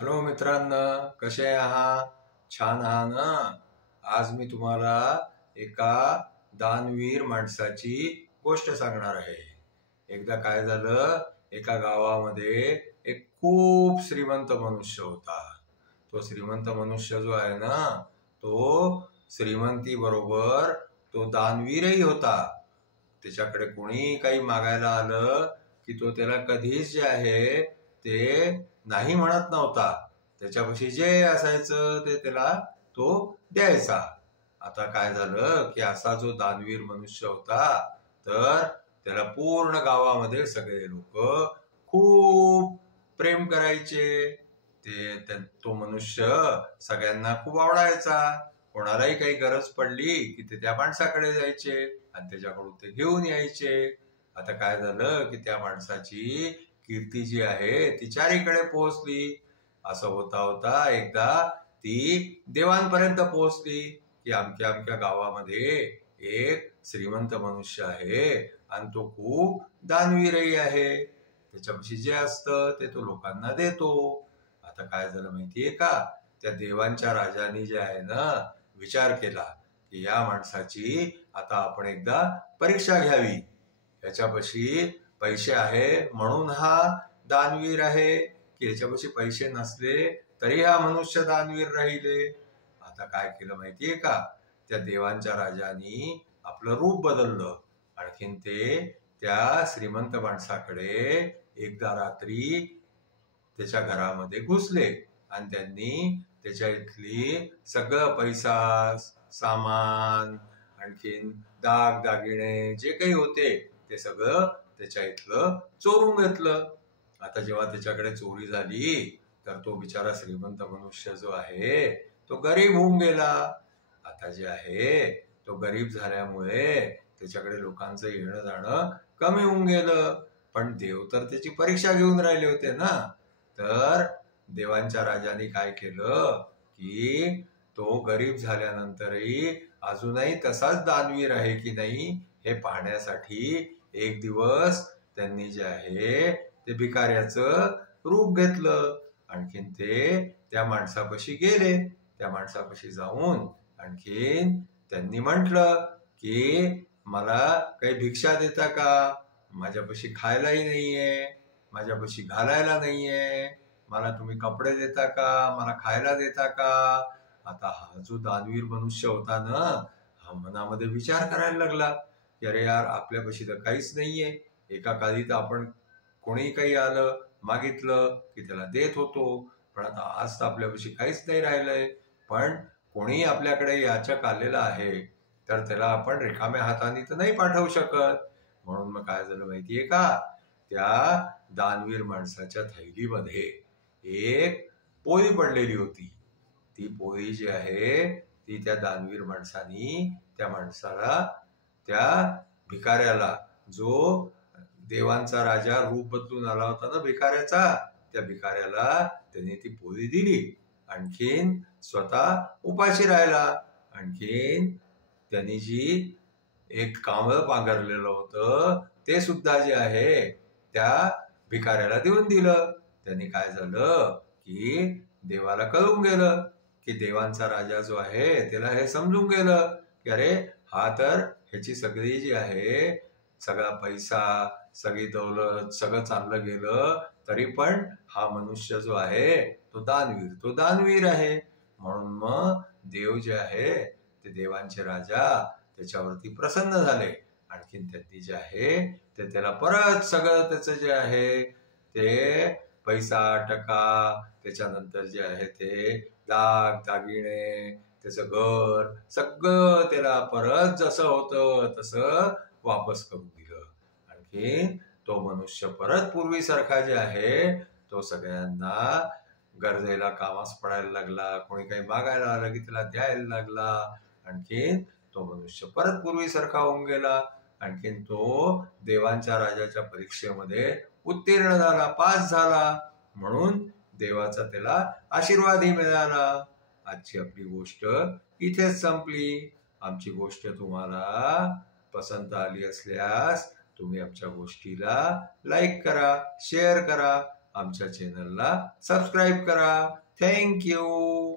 Hello मित्रांनो, कसे आहात? छान आहात ना? आज मी तुम्हाला एका दानवीर माणसाची गोष्ट सांगणार आहे. एकदा काय झालं, एका गावामध्ये एक खूप श्रीमंत मनुष्य होता. तो श्रीमंत मनुष्य जो आहे ना, तो श्रीमंती बरोबर तो दानवीरही होता. त्याच्याकडे कोणी काही मागायला आलं की तो त्याला कधीच जे आहे ते नाही म्हणत नव्हता. त्याच्यापाशी जे असायचं ते त्याला तो द्यायचा. आता काय झालं की असा जो दानवीर मनुष्य होता, तर त्याला पूर्ण गावामध्ये सगळे लोक खूप प्रेम करायचे. तो मनुष्य सगळ्यांना खूप आवडायचा. कोणालाही काही गरज पडली की ते त्या माणसाकडे जायचे आणि त्याच्याकडून ते घेऊन यायचे. आता काय झालं की त्या माणसाची कीर्ती जी आहे ती चारीकडे पोहोचली. असं होता होता एकदा ती देवांपर्यंत पोहोचली की अमक्या अमक्या गावामध्ये एक श्रीमंत मनुष्य आहे आणि तो खूप दानवीरही आहे. त्याच्यापाशी जे असतं ते तो लोकांना देतो. आता काय झालं माहितीये का, त्या देवांच्या राजाने जे आहे ना विचार केला की या माणसाची आता आपण एकदा परीक्षा घ्यावी. याच्यापाशी पैसे आहे म्हणून हा दानवीर आहे की याच्यापाशी पैसे नसले तरी हा मनुष्य दानवीर राहिले. आता काय केलं माहितीये का, त्या देवांच्या राजानी आपलं रूप बदललं. आणखीन ते त्या श्रीमंत माणसाकडे एकदा रात्री त्याच्या घरामध्ये घुसले आणि त्यांनी त्याच्या इथली सगळं पैसा, सामान, आणखीन दाग दागिने जे काही होते ते सगळं त्याच्या इथलं चोरून घेतलं. आता जेव्हा त्याच्याकडे चोरी झाली तर तो बिचारा श्रीमंत मनुष्य जो आहे तो गरीब होऊन गेला. आता जे आहे तो गरीब झाल्यामुळे त्याच्याकडे लोकांचं येणं जाणं कमी होऊन गेलं. पण देव तर त्याची परीक्षा घेऊन राहिले होते ना. तर देवांच्या राजाने काय केलं की तो गरीब झाल्यानंतरही अजूनही तसाच दानवीर आहे की नाही हे पाहण्यासाठी एक दिवस त्यांनी जे आहे ते भिकाऱ्याचं रूप घेतलं. आणखीन ते त्या माणसापाशी गेले. त्या माणसापाशी जाऊन आणखीन त्यांनी म्हटलं की मला काही भिक्षा देता का? माझ्यापाशी खायलाही नाहीये, माझ्यापाशी घालायला नाहीये, मला तुम्ही कपडे देता का, मला खायला देता का? आता हा जो दानवीर मनुष्य होता ना, हा मनामध्ये विचार करायला लागला की अरे यार, आपल्यापाशी तर काहीच नाहीये. एका काळी तर आपण कोणी काही आलं मागितलं की त्याला देत होतो, पण आता आज तर आपल्यापाशी काहीच नाही राहिलंय. पण कोणी आपल्याकडे याचक आलेला आहे तर त्याला आपण रिकाम्या हाताने तर नाही पाठवू शकत. म्हणून मग काय झालं माहितीये का, त्या दानवीर माणसाच्या थैलीमध्ये एक पोळी पडलेली होती. ती पोळी जी आहे ती त्या दानवीर माणसानी त्या माणसाला, त्या भिकाऱ्याला, जो देवांचा राजा रूप बदलून आला होता ना भिकाऱ्याचा, त्या भिकाऱ्याला त्याने ती पोळी दिली. आणखीन स्वतः उपाशी राहिला. आणखीन त्यांनी जी एक कांबळ पांघरलेलं होतं ते सुद्धा जे आहे त्या भिकाऱ्याला देऊन दिलं. त्यांनी काय झालं की देवाला कळून गेलं की देवांचा राजा जो आहे त्याला हे समजून गेलं की अरे हा तर ह्याची सगळी जी आहे, सगळा पैसा, सगळी दौलत, सगळं चाललं गेलं तरी पण हा मनुष्य जो आहे तो दानवीर आहे. म्हणून मग देव जे आहे ते देवांचे राजा त्याच्यावरती प्रसन्न झाले. आणखीन त्यांनी जे आहे ते त्याला परत सगळं त्याचं जे आहे ते पैसा, टका, त्याच्यानंतर जे आहे ते दाग दागिने, त्याचं घर, सगळं त्याला परत जसं होतं तसं वापस करून दिलं. आणखीन तो मनुष्य परत पूर्वीसारखा जे आहे तो सगळ्यांना गरजेला कामास पडायला लागला. कोणी काही मागायला आलं की त्याला द्यायला लागला. आणखीन तो मनुष्य परत पूर्वीसारखा होऊन गेला. आणखीन तो देवांच्या राजाच्या परीक्षेमध्ये उत्तीर्ण झाला, पास झाला. म्हणून देवाचा त्याला आशीर्वादही मिळाला. आजची आपली गोष्ट इथेच संपली. आमची गोष्ट तुम्हाला पसंत आली असल्यास तुम्ही आमच्या गोष्टीला लाईक करा, शेअर करा. आमच्या चॅनलला सबस्क्राईब करा. थँक्यू.